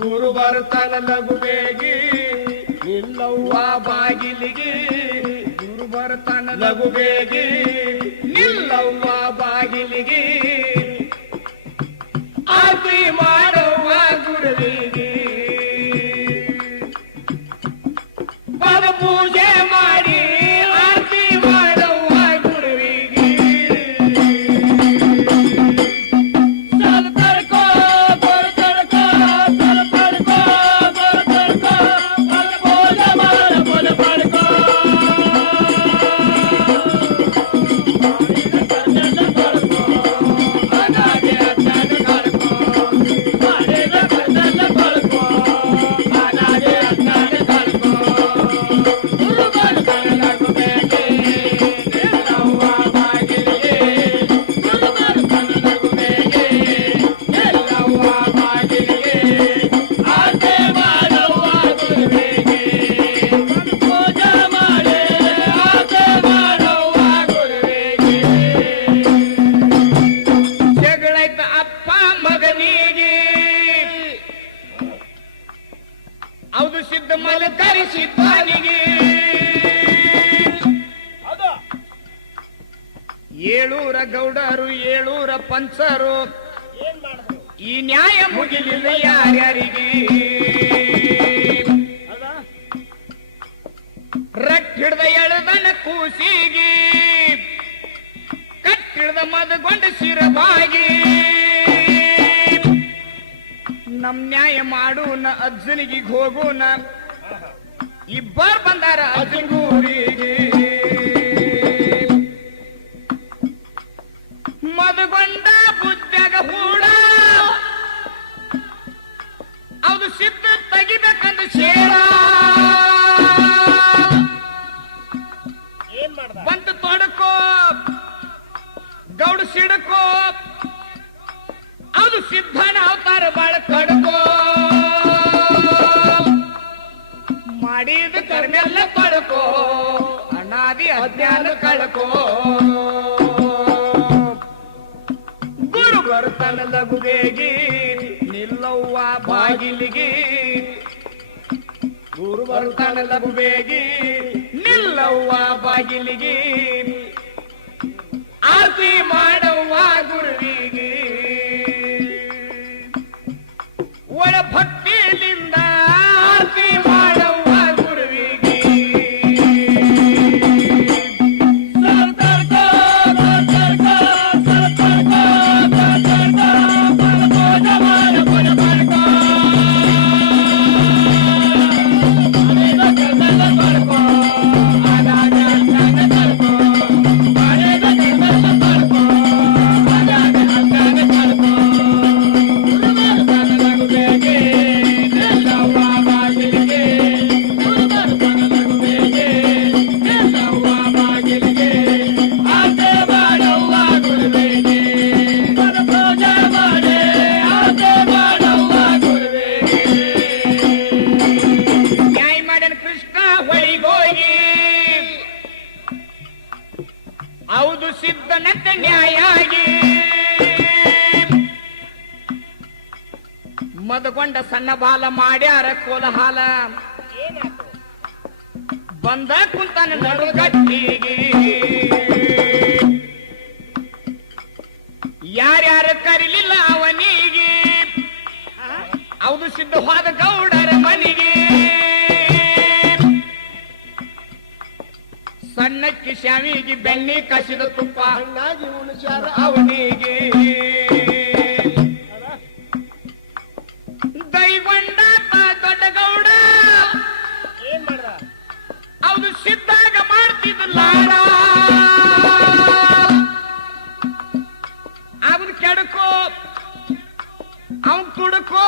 ಗುರು ಬರ್ತಾನ ಲಘು ಬೇಗಿ ನಿಲ್ಲವ್ವ ಬಾಗಿಲಿಗೆ ಗುರು ಬರ್ತಾನ ಲಘು ಬೇಗಿ ನಿಲ್ಲವ್ವ ಬಾಗಿಲಿಗೆ ಆರತಿ ಮಾಡವ್ವ ಗುರುವಿಗೆ ಪದ ಪೂಜೆ ಮಾಡಿ ಆರತಿ ಮಾಡವ್ವ ಗುರುವಿಗೆ ಸಲ್ ತಡ್ಕೋ ಗೋರ್ ತಡ್ಕೋ ಸಲ್ ತಡ್ಕೋ ಗೋರ್ ತಡ್ಕೋ ಪದ ಪೂಜೆ ಮಾಡ ಪದ ಪಡ್ಕೋ ಅನಾಗೆ ಅಜ್ಞಾನ ಕಳ್ಕೋ ಮಾಡಿದ ಕರ್ದಲ್ಲ ಕಳ್ಕೋ ಅನಾಗೆ ಅಜ್ಞಾನ ಕಳ್ಕೋ ಗುರು ಬರ್ತಾನ ಲಘು ಬೇಗಿ ನಿಲ್ಲವ್ವ ಬಾಗಿಲಿಗೆ ಗುರು ಬರ್ತಾನ ಲಘು ಬೇಗಿ ನಿಲ್ಲವ್ವ ಬಾಗಿಲಿಗೆ ಆರತಿ ಮಾಡವ್ವ ಗುರುವಿಗೆ ಪೂಜೆ ಮಾಡಿ ಆರತಿ ಮಾಡವ್ವ ಗುರುವಿಗೆ ಜಗಳಾಯ್ತ ಅಪ್ಪ ಮಗನಿಗೆ ಹೌದು ಸಿದ್ಧ ಮಲ ಕರೆಸಿದ್ದಾನಿಗೆ ಏಳೂರ ಗೌಡರು ಏಳೂರ ಪಂಚರು ಈ ನ್ಯಾಯ ಮುಗಿಲಿಲ್ಲ ಯಾರ್ಯಾರಿಗೆ ರಟ್ ಹಿಡ್ದ ಎಳದನ ಕೂಸಿಗೆ ಕಟ್ಟಿಡ್ದ ಮದಗೊಂಡ ಶಿರಬಾಗಿ ನಮ್ ನ್ಯಾಯ ಮಾಡೂನ ಅಜ್ಜನಿಗೆ ಹೋಗೋಣ ಇಬ್ಬರು ಬಂದಾರ ಅಜ್ಜಂಗೂರಿಗೆ ಮದಗೊಂಡ ಬುದ್ಧಾಗ ಹೂಡ ಅದು ಸಿದ್ಧ ತೆಗಿಬೇಕಂದ ಶೇರ ಬಂತ ತೊಡಕೋ ಗೌಡ ಸಿಡಕೋ ಅದು ಸಿದ್ಧನ ಅವತಾರ ಬಾಳ ಕಡ್ಕೋ ಮಾಡಿದ ಕರ್ಮೆಲ್ಲ ಪಡ್ಕೋ ಅನಾದಿ ಅಜ್ಞಾನ ಕಳ್ಕೋ ಗುರು ಬರ್ತಾನ ಲಘು ಬೇಗಿ ನಿಲ್ಲವ್ವ ಬಾಗಿಲಿಗೆ ಗುರು ಬರ್ತಾನ ಲಘು ಬೇಗಿ ನಿಲ್ಲವ್ವ ಬಾಗಿಲಿಗೆ ಆರತಿ ಮಾಡವ್ವ ಗುರುವಿಗೆ ಒಳ ಭಕ್ತಿಯಿಂದ ಆರತಿ ಮಾಡವ್ವ ಗುರುವಿಗೆ ಸಲ್ ತಡ್ಕೋ ಗೋರ್ ತಡ್ಕೋ ಸಲ್ ತಡ್ಕೋ ಗೋರ್ ತಡ್ಕೋ ಪದ ಪೂಜೆ ಮಾಡ ಪದ ಪಡ್ಕೋ ಮಾಡಿದ ಕರ್ದಲ್ಲ ಕಳ್ಕೋ ಅನಾಗ ಅಜ್ಞಾನ ಕಳ್ಕೋ ಮಾಡಿದ ಕರ್ದಲ್ಲ ಕಳ್ಕೋ ಅನಾಗ ಅಜ್ಞಾನ ಕಳ್ಕೋ ಗುರು ಬರ್ತಾನ ಲಘು ಬೇಗಿ ನಿಲ್ಲವ್ವ ಬಾಗಿಲಿಗೆ ಗುರು ಬರ್ತಾನ ಲಘು ಬೇಗಿ ನಿಲ್ಲವ್ವ ಬಾಗಿಲಿಗೆ ಆರತಿ ಮಾಡವ್ವ ಗುರುವಿಗೆ ಪದ ಪೂಜೆ ಮಾಡಿ ಆರತಿ ಮಾಡವ್ವ ಗುರುವಿಗೆ ನ್ಯಾಯ ಮಾಡ್ಯಾನ ಕೃಷ್ಣ ಹೊಳಿಗೋಗಿ ಹೌದು ಸಿದ್ಧನಂತೆ ನ್ಯಾಯ ಆಗಿ ಮದಗೊಂಡ ಸಣ್ಣ ಬಾಲ ಮಾಡ್ಯಾರ ಕೋಲಹಾಲ ಬಂದ ಕುಂತಾನ ನಡುಗಟ್ಟಿಗೆ ಯಾರ್ಯಾರ ಕರಿಲಿಲ್ಲ ಅವನಿಗೆ ಹೌದು ಸಿದ್ಧವಾದ ಗೌಡರ ಮನಿಗೆ ಸಣ್ಣಕ್ಕಿ ಶಾವಿಗೆ ಬೆಣ್ಣೆ ಕಸಿದ ತುಪ್ಪ ಹಣ್ಣಾಗಿ ಉಣಿಸ್ಯಾರ ಅವನಿಗೆ ದೈಗೊಂಡ ದೊಡ್ಡ ಗೌಡ ಏನ್ ಮಾಡ್ರ ಹೌದು ಸಿದ್ಧಾಗ ಮಾಡ್ತಿದ್ದ ಲಾಡ ಅವನ್ ಕೆಡಕೋ ಅವನ್ ತುಡುಕೋ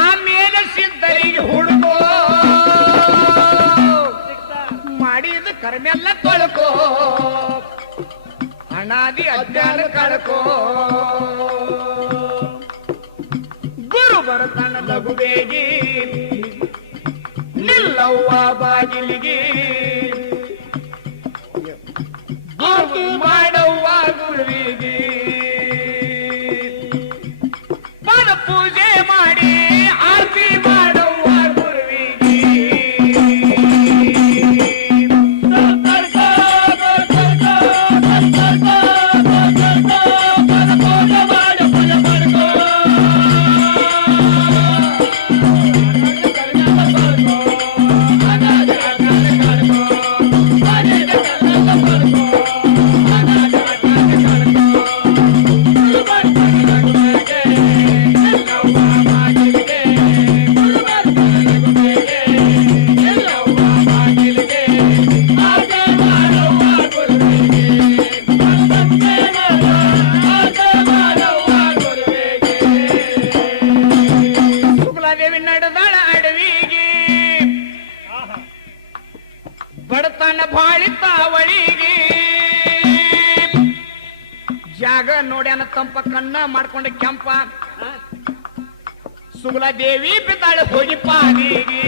ಆಮೇಲೆ ಸಿದ್ಧರಿಗೆ ಹುಡುಕೋ ಮಾಡಿದ ಕರ್ಮೆಲ್ಲ ತೊಳ್ಕೋ ಅನಾದಿ ಅಜ್ಞಾನ ಕಳ್ಕೋ ಗುರು ಬರ್ತಾನ ಲಘು ಬೇಗಿ ನಿಲ್ಲವ್ವ ಬಾಗಿಲಿಗೆ ಗುರು ಮಾಡವ್ವ ಗುರುವಿಗೆ ಪದ ಪೂಜೆ ಪೂಜೆ ಮಾಡಿ ಆರತಿ ಮಾಡುವ ಗುರುವಿಗೆ ಸುಗುಲಾದೇವಿ ನಡೆದಾಳ ಅಡವಿಗೆ ಬಡತನ ಬಾಳಿತ ಅವಳಿಗೆ ಜಾಗ ನೋಡ್ಯಾನ ತಂಪ ಕಣ್ಣ ಮಾಡ್ಕೊಂಡ ಕೆಂಪ ಸುಗುಲಾದೇವಿ ಬಿದ್ದಾಳ ಹೋಗಿ ಪಾದಿಗೆ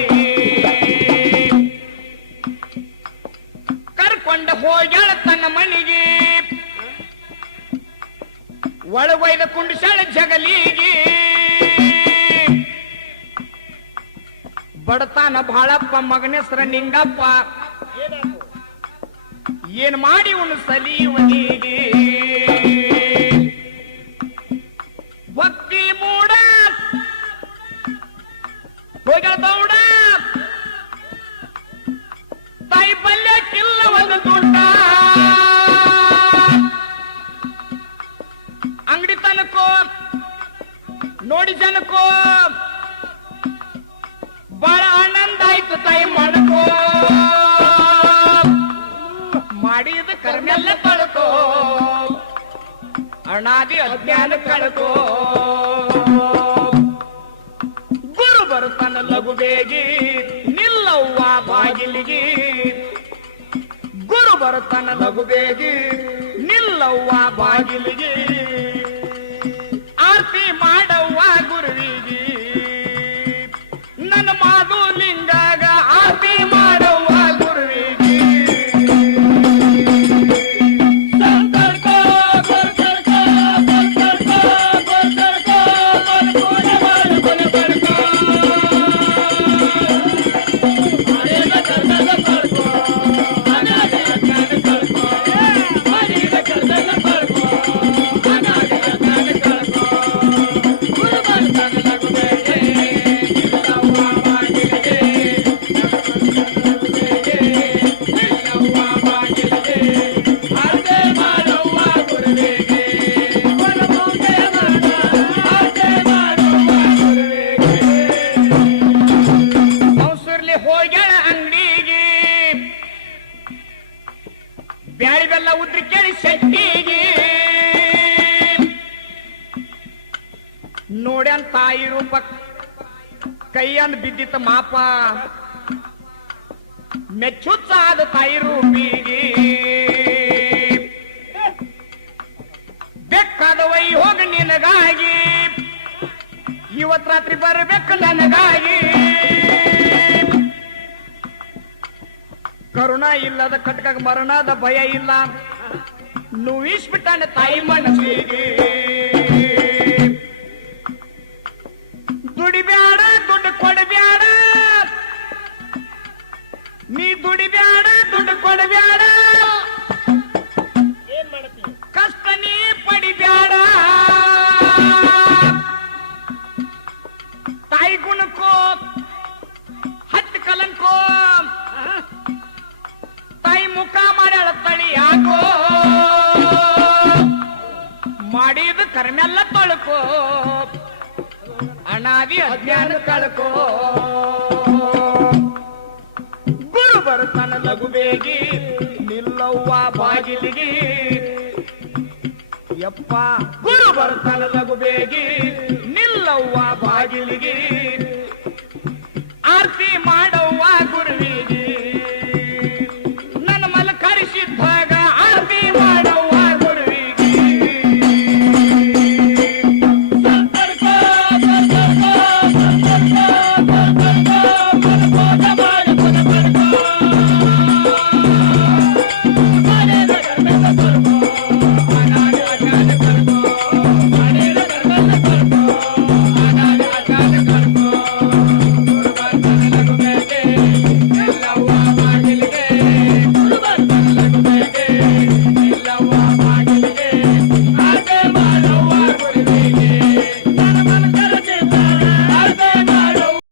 ಕರ್ಕೊಂಡ ಹೋಗ್ಯಾಳ ತನ್ನ ಮನೆಗೆ ಒಳಗೊಯ್ದ ಕುಂಡಿಸಾಳ ಜಗಲಿಗೆ ಬಡತಾನ ಬಾಳಪ್ಪ ಮಗನೆಸ್ರ ನಿಂಗಪ್ಪ ಏನ್ ಮಾಡಿ ಉಣ್ಣು ಸಲಿಯವನಿಗೆ ಭಕ್ತಿ ಮೂಡ ಹೋಗ್ಯಾಳ ದೌಡ ತಾಯಿ ಪಲ್ಯಕ್ಕಿಲ್ಲ ಒಂದು ದುಡ್ಡ ಅಂಗಡಿ ತನಕೋ ನೋಡಿ ಜನಕೋ ಬಹಳ ಆನಂದ ಆಯ್ತು ತಾಯಿ ಮಾಡ್ಕೋ ಮಾಡಿದ ಕರ್ಮೆಲ್ಲ ಕಳ್ಕೋ ಅನಾದಿ ಅಜ್ಞಾನ ಕಳ್ಕೋ ಗುರು ಬರುತ್ತಾನ ಲಘು ಬೇಗಿ ನಿಲ್ಲವ್ವ ಬಾಗಿಲಿಗೆ ಗುರು ಬರುತ್ತಾನ ಲಘು ಬೇಗಿ ನಿಲ್ಲವ್ವ ಬಾಗಿಲಿಗೆ ಆರತಿ ಮಾಡವ್ವ ಗುರುವಿಗೆ ನನ್ನ ಮಾದು ಲಿಂಗಾಗ ಆರತಿ ಮಾಡವ್ವ ಗುರುವಿಗೆ ಹೋಗ್ಯಾಳ ಅಂಗಡಿಗೆ ಬ್ಯಾಳಿ ಬೆಲ್ಲ ಉದ್ರಿ ಕೇಳಿ ಶೆಟ್ಟಿಗೆ ನೋಡ್ಯಾನ್ ತಾಯಿ ರೂಪ ಕೈಯನ್ ಬಿದ್ದಿತ್ತ ಮಾಪ ಮೆಚ್ಚುತ್ತಾದ ತಾಯಿ ರೂಪಿಗೆ ಬೇಕಾದ ವೈ ಹೋಗ ನಿನಗಾಗಿ ಇವತ್ ರಾತ್ರಿ ಬರಬೇಕು ನನಗಾಗಿ ಕರುಣ ಇಲ್ಲದ ಕಟ್ಕಾಗ ಮರಣದ ಭಯ ಇಲ್ಲ ನುಯಿಸ್ಬಿಟ್ಟಾನೆ ತಾಯಿ ಮನಸ್ಸಿಗೆ ದುಡಿಬ್ಯಾಡ ದುಡ್ಡು ಕೊಡಬ್ಯಾಡ ನೀ ದುಡಿಬ್ಯಾಡ ದುಡ್ಡು ಕೊಡಬ್ಯಾಡ ಏನ್ ಮಾಡ್ತೀನಿ ಕಷ್ಟ ನೀ ಪಡಿಬ್ಯಾಡ ತಾಯಿ ಗುಣಕ್ಕೋ ಹತ್ತು ಕಲಂಕೋ ತಾಯಿ ಮುಖ ಮಾಡ್ಯಾಳ ತಳಿ ಯಾಕೋ ಮಾಡಿದ ಕರ್ಮೆಲ್ಲ ತೊಳ್ಕೋ ಅನಾದಿ ಅಜ್ಞಾನ ಕಳ್ಕೋ ಗುರು ಬರ್ತಾನ ಲಘು ಬೇಗಿ ನಿಲ್ಲವ್ವ ಬಾಗಿಲಿಗೆ ಯಪ್ಪ ಗುರು ಬರ್ತಾನ ಲಘು ಬೇಗಿ ನಿಲ್ಲವ್ವ ಬಾಗಿಲಿಗೆ